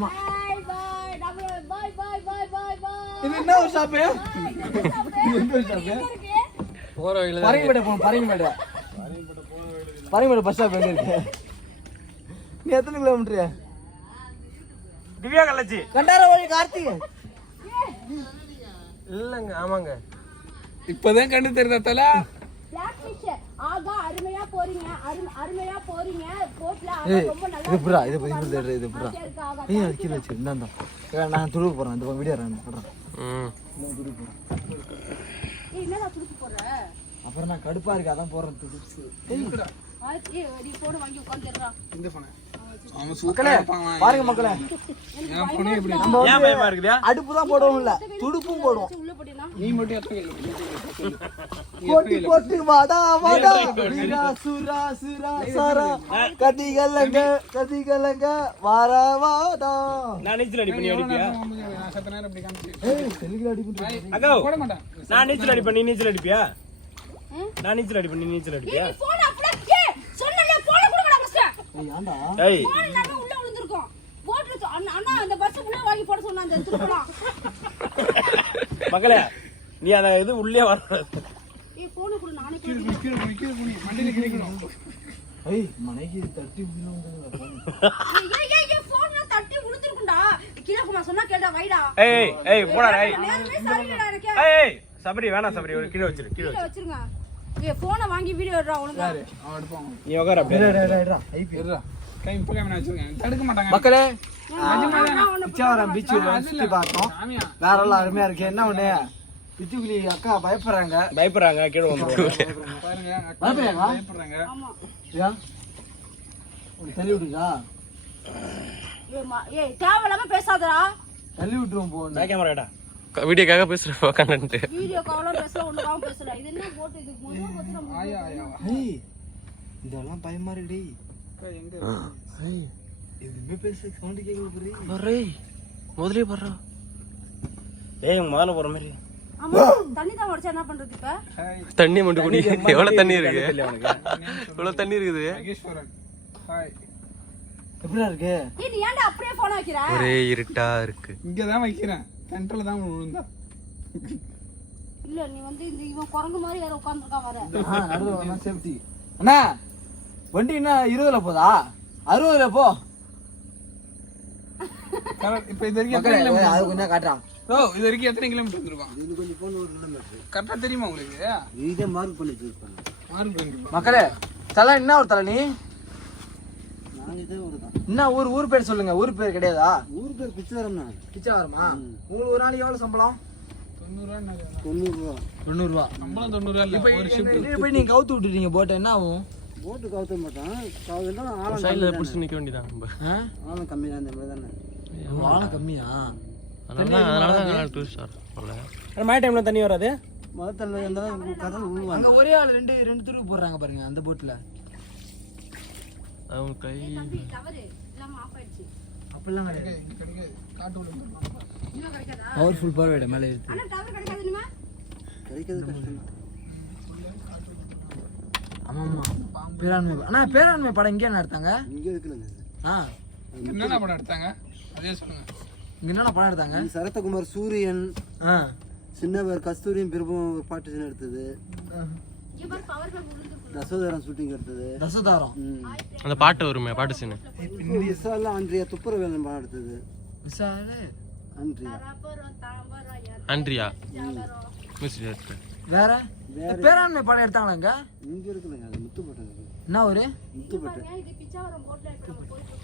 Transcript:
ஆமா பாய் இது என்ன ஒரு ஷாப் எங்க ஒரு ஷாப் போற வழியில பரங்கிமேடு போறோம் பரங்கிமேடு பஸ் ஸ்டாப் எங்க இருக்கு நீ எத்தனை கிலோமீட்டர் திவ்யா கள்ளச்சி கண்டார வழி கார்த்திக் இல்லங்க ஆமாங்க இப்பதான் கண்டு தெரியாதால பிளாக் ஃபிஷ் ஆகா அருமையா போறீங்க போட்ல ரொம்ப நல்லா இது புறா இது புறா இது புறா ஏய் அது கீழ வச்சு இந்தாண்டா நான் துடுப்பு போறேன் இந்த வீடியோ போடுறேன் நான் துடுப்பு போறேன் ஏய் என்னடா துடுப்பு போற அப்புறம் நான் கடுப்பா இருக்கு அதான் போறேன் துடுப்பு ஏய் நீ போன் வாங்கி உட்கார்ந்துறா இந்த போன் அவன் மக்களே சூப்பரா பாருங்க மக்களே நான் போனே இப்படி ஏன் பயமா இருக்குதா அடுப்பு தான் போடுவோம் இல்ல துடுப்பும் போடுவோம் உள்ள போடினா நீ மட்டும் எத்தனை போட்டு வாடா வீரா சுரா சாரா கதிகலங்க வாரா வாடா நான் நீச்சல் அடி பண்ணி அடிப்பியா நான் சத்த நேரம் இப்படி காமிச்சு ஏய் தெலுங்குல அடி பண்ணி அக்கா போட மாட்டேன் நான் நீச்சல் அடி பண்ணி நீச்சல் அடிப்பியா நான் நீச்சல் அடி பண்ணி நீச்சல் அடிப்பியா நீ போன் அப்படியே ஏய் சொன்னல போன் குடுங்கடா ஃபர்ஸ்ட் ஏய் ஆண்டா ஏய் போன் நம்ம உள்ள விழுந்திருக்கோம் போட்ல அண்ணா அந்த பஸ் உள்ள வாங்கி போட சொன்னா அந்த எடுத்துக்கலாம் மக்களே நீ அத இது உள்ளே வர ஏய் போன் குடு நானே கீழ போனி மண்டையில கிழிக்கணும் ஏய் மனைக்கு தட்டி விழுந்துங்க ஏய் போன்ல தட்டி விழுந்திருக்கும்டா கீழ போமா சொன்னா கேடா வைடா ஏய் போடா ஏய் நேரமே சரிடா எனக்கு ஏய் சபரி வேணாம் சபரி ஒரு கீழ வச்சிரு கீழ கீழ வச்சிருங்க ஏய் போனை வாங்கி வீடியோ எடுறா ஒழுங்கா அவன் எடுப்பான் நீ உட்கார அப்படியே இருடா கை இப்ப கேமரா வச்சிருக்கேன் தடுக்க மாட்டாங்க மக்களே நான் பிச்சாவரம் பீச் சுத்தி பார்த்தோம் சாமியா வேற எல்லாம் அருமையா இருக்கு என்ன ஒண்ணு பிச்சுக்குலி அக்கா பயப்படுறாங்க கீழ வந்துருவாங்க பாருங்க பயப்படுறாங்க? பயப்படுறாங்க ஆமா ஏன் உனக்கு தள்ளி விடுதா ஏய் தேவையில்லாம பேசாதடா தள்ளி விட்டுருவோம் போன கேமராடா வீடியோக்காக பேசுறோம் கண்டென்ட் வீடியோ காலோ பேசல ஒண்ணுக்காவும் பேசல இது என்ன போட்டு இது முதல்ல பத்தி நம்ம ஆயா ஏய் இதெல்லாம் பயமா இருக்குடி எங்க எதுவுமே பேச சவுண்ட் கேட்கல புரி முதலே பண்றா ஏய் உங்க முதல்ல போற மாதிரி ஆமா தண்ணி தான் வடிச்சா என்ன பண்றது இப்ப தண்ணி மட்டும் குடி எவ்வளவு தண்ணி இருக்கு இவ்வளவு தண்ணி இருக்குது மகேஸ்வரன் ஹாய் எப்படிடா இருக்கு ஏய் நீ ஏன்டா அப்படியே போன் வைக்கிற ஒரே இருட்டா இருக்கு இங்க தான் வைக்கிறேன் சென்டர்ல தான் விழுந்தா இல்ல நீ வந்து இந்த இவன் குரங்கு மாதிரி வேற உட்கார்ந்திருக்கான் வர நடுவுல வரனா சேஃப்டி அண்ணா வண்டி என்ன 20ல போதா 60ல போ இப்ப இது வரைக்கும் எத்தனை மக்களே, கிலோமீட்டர் அது கொஞ்சம் காட்டுறான் ஓ இது வரைக்கும் எத்தனை கிலோமீட்டர் வந்திருப்பான் இது கொஞ்சம் போன் ஒரு கிலோமீட்டர் கரெக்டா தெரியுமா உங்களுக்கு இதே மார்க் பண்ணி வச்சிருப்பாங்க மார்க் பண்ணிருப்பான் மக்களே தலை என்ன ஒரு தலை நீ நான் இதே ஊர் தான். என்ன ஊர் பேர் சொல்லுங்க ஊர் பேர் கிடையாதா ஊர் பேர் பிச்சைவரம்ண்ணா. கிச்சாவரமா உங்களுக்கு ஒரு நாளைக்கு எவ்வளவு சம்பளம் 90 ரூபா 90 ரூபா. 90 ரூபா சம்பளம் 90 ரூபா இல்ல ஒரு ஷிஃப்ட் போய் நீங்க கவுத்து விட்டுட்டீங்க போட்ட என்ன ஆகும் போட்டு கவுத்த மாட்டான். கவுத்தா ஆழம் சைடுல கம்மி புடிச்சு தானே. நிக்க வேண்டியதான் நம்ம ஆழம் கம்மி தான் இந்த மாதிரி தானே. ஆழம் கம்மியா அதனாலதான் டூரிஸ்ட் வரல மழை டைம்ல தண்ணி வராது மழை தண்ணி இருந்தாலும் கதவு உழுவாங்க. அங்க ஒரே ஆள் ரெண்டு துருக்கு போடுறாங்க பாருங்க அந்த போட்ல அவங்க கை தவறு இல்லாம ஆஃப் ஆயிடுச்சு அப்படிலாம் கிடையாது கிடைக்காது காட்டு உள்ள இன்னும் கிடைக்காதா பவர்ஃபுல் பவர் மேல இருக்கு ஆனா டவர் கிடைக்காது இனிமே கிடைக்கிறது கஷ்டம் தான். ஆமா ஆமா பேராண்மை அண்ணா பேராண்மை படம் இங்கே நடத்தாங்க இங்க இருக்குல்லங்க. ஆ என்னென்ன படம் எடுத்தாங்க அதே சொல்லுங்க. இங்க என்ன படம் எடுத்தாங்க சரத்குமார் சூரியன் ஆ சின்னவர் கஸ்தூரியும் பிரபுவும் ஒரு பாட்டு சீன் எடுத்தது. இவர் பவர் பேங்க் விழுந்து தசோதரன் ஷூட்டிங் எடுத்தது. தசதாரம் அந்த பாட்டு வருமே பாட்டு சீனு விசால ஆண்ட்ரியா துப்புரவேலன் படம் எடுத்தது. விசாலே ஆண்ட்ரியா ரப்பரம் தாம்பரம் ஆண்ட்ரியா யாதரம் மியூசிக் டைரக்டர் வேற பேராண்மை படம் எடுத்தாங்களா இங்க இங்க இருக்குல்லங்க அது முத்துப்பட்டு என்ன ஒரு முத்துப்பட்டு இது பிச்சாவரம் போட்ல இப்ப நம்ம போயிட்டு